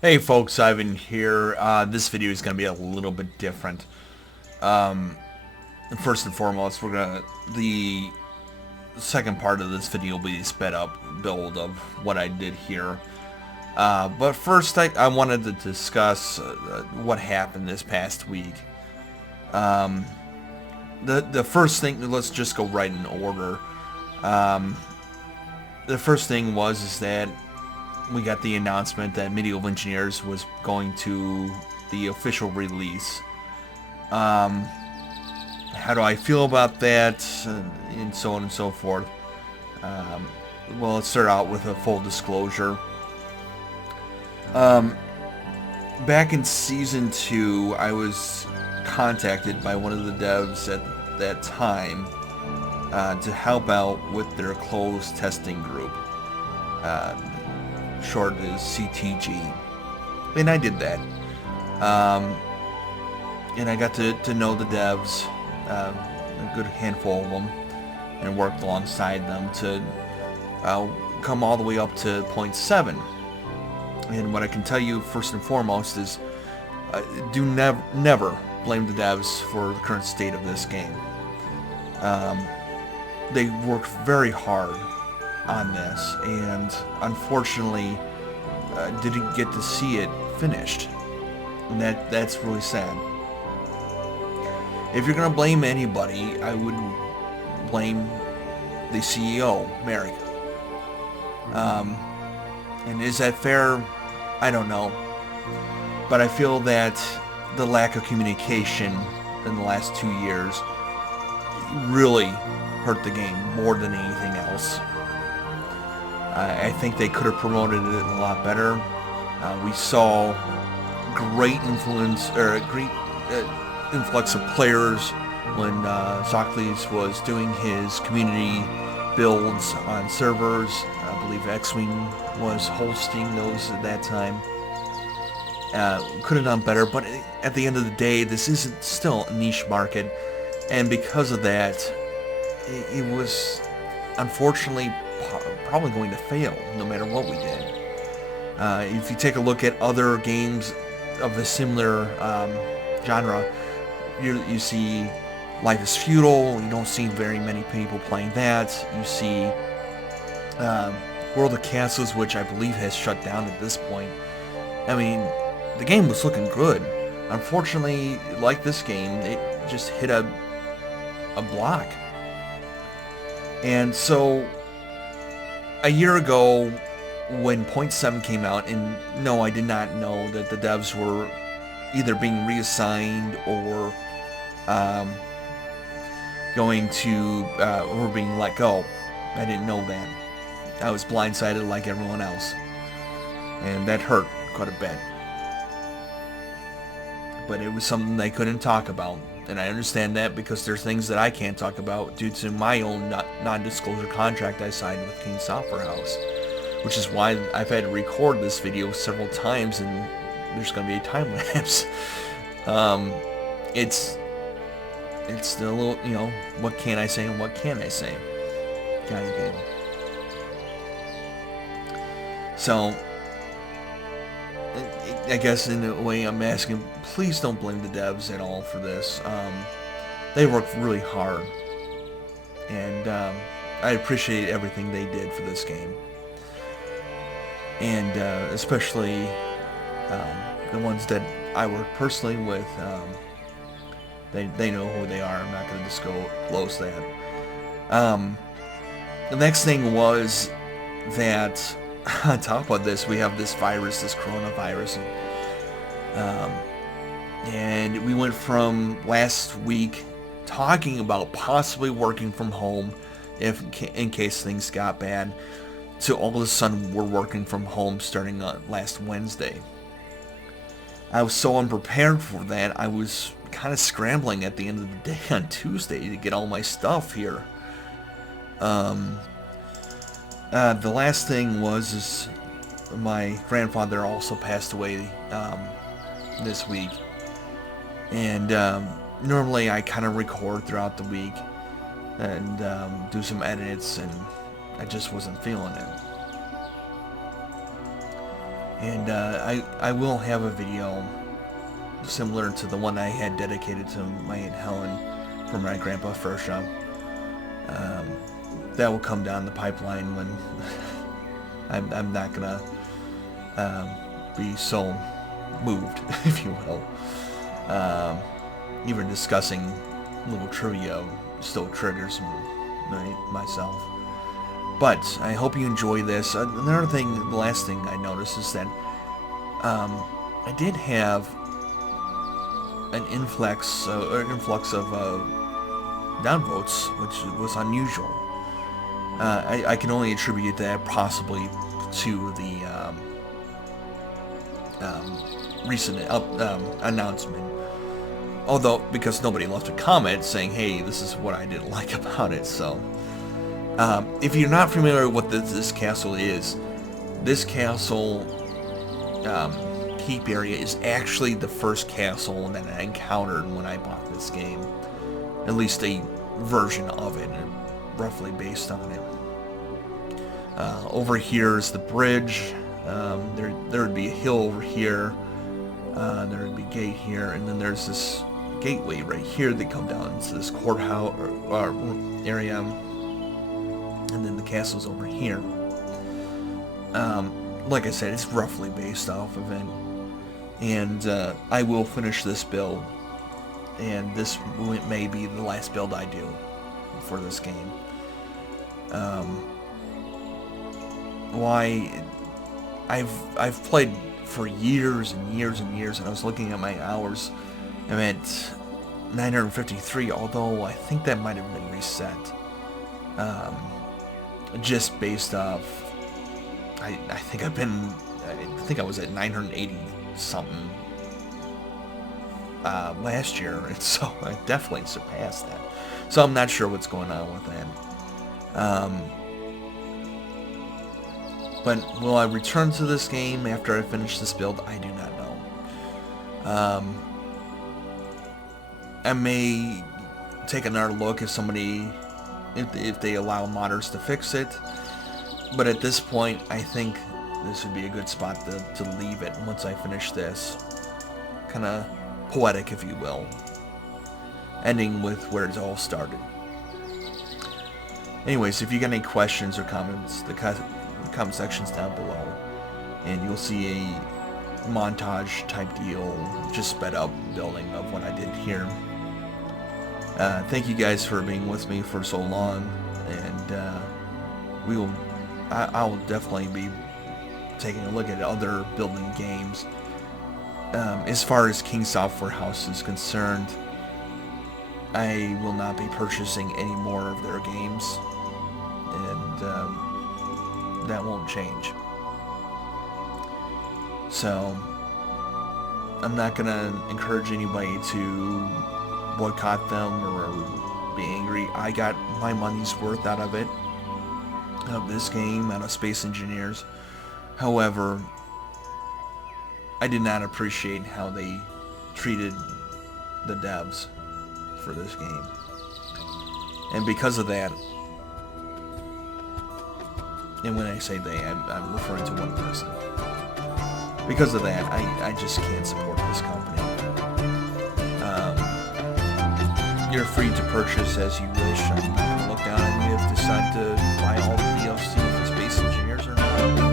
Hey folks, Ivan here. This video is going to be a little bit different. First and foremost, the second part of this video will be the sped up build of what I did here. But first, I wanted to discuss what happened this past week. The first thing, let's just go right in order. Um, the first thing is that we got the announcement that Medieval Engineers was going to the official release. How do I feel about that, and so on and so forth. Well, let's start out with a full disclosure. Back in Season 2, I was contacted by one of the devs at that time to help out with their closed testing group. Short is CTG. And I did that. And I got to know the devs, a good handful of them, and worked alongside them to come all the way up to point 7. And what I can tell you first and foremost is do never blame the devs for the current state of this game. They worked very hard on this, and unfortunately didn't get to see it finished, and that's really sad. If you're gonna blame anybody, I would blame the CEO, Merrick. And is that fair? I don't know, but I feel that the lack of communication in the last 2 years really hurt the game more than anything else. I think they could have promoted it a lot better. We saw great influence, or great influx of players when Socrates was doing his community builds on servers. I believe X-Wing was hosting those at that time. Could have done better, but at the end of the day, this isn't still a niche market, and because of that, it was unfortunately probably going to fail no matter what we did. If you take a look at other games of a similar genre, you see Life is Feudal. You don't see very many people playing that. You see World of Castles, which I believe has shut down at this point. I mean, the game was looking good. Unfortunately, like this game, it just hit a block. And so a year ago, when Point 7 came out, and no, I did not know that the devs were either being reassigned or going to or being let go. I didn't know that. I was blindsided like everyone else, and that hurt quite a bit. But it was something they couldn't talk about, and I understand that because there's things that I can't talk about due to my own non-disclosure contract I signed with King Software House, which is why I've had to record this video several times, and there's going to be a time lapse. It's still a little, what can I say and what can't I say kind of deal. So I guess in a way I'm asking, please don't blame the devs at all for this. They worked really hard, and I appreciate everything they did for this game, and especially the ones that I work personally with. They know who they are. I'm not going to disclose that. The next thing was that on top of this, we have this virus, this coronavirus, and we went from last week talking about possibly working from home in case things got bad, to all of a sudden we're working from home starting last Wednesday. I was so unprepared for that. I was kind of scrambling at the end of the day on Tuesday to get all my stuff here. The last thing is my grandfather also passed away this week, and normally I kind of record throughout the week and do some edits, and I just wasn't feeling it. And I will have a video similar to the one I had dedicated to my Aunt Helen from my Grandpa Fersha. That will come down the pipeline when I'm not gonna be so moved, if you will. Even discussing little trivia still triggers myself. But I hope you enjoy this. Another thing, the last thing I noticed is that I did have an influx of downvotes, which was unusual. I can only attribute that possibly to the recent announcement. Although, because nobody left a comment saying, hey, this is what I didn't like about it. So, if you're not familiar with what this castle is, this castle keep area is actually the first castle that I encountered when I bought this game. At least a version of it, roughly based on it. Over here is the bridge. There would be a hill over here. There would be a gate here, and then there's this gateway right here that come down into this courthouse area, and then the castle's over here. Like I said, it's roughly based off of it, and I will finish this build, and this may be the last build I do for this game. Why? I've played for years and years and years, and I was looking at my hours. I'm at 953, although I think that might have been reset. Just based off, I think I was at 980 something last year, and so I definitely surpassed that. So I'm not sure what's going on with that. But will I return to this game after I finish this build? I do not know. I may take another look if they allow modders to fix it. But at this point, I think this would be a good spot to leave it once I finish this. Kind of poetic, if you will. Ending with where it all started. Anyways, if you got any questions or comments, the comment section's down below. And you'll see a montage type deal, just sped up building of what I did here. Thank you guys for being with me for so long, and I will definitely be taking a look at other building games. As far as King Software House is concerned, I will not be purchasing any more of their games, and that won't change. So I'm not gonna encourage anybody to boycott them or be angry. I got my money's worth out of it, of this game, out of Space Engineers. However, I did not appreciate how they treated the devs for this game. And because of that, and when I say they, I'm referring to one person. Because of that, I just can't support this company. You're free to purchase as you wish. I'm not going to look down on you if you decide to buy all the DLC for Space Engineers or not.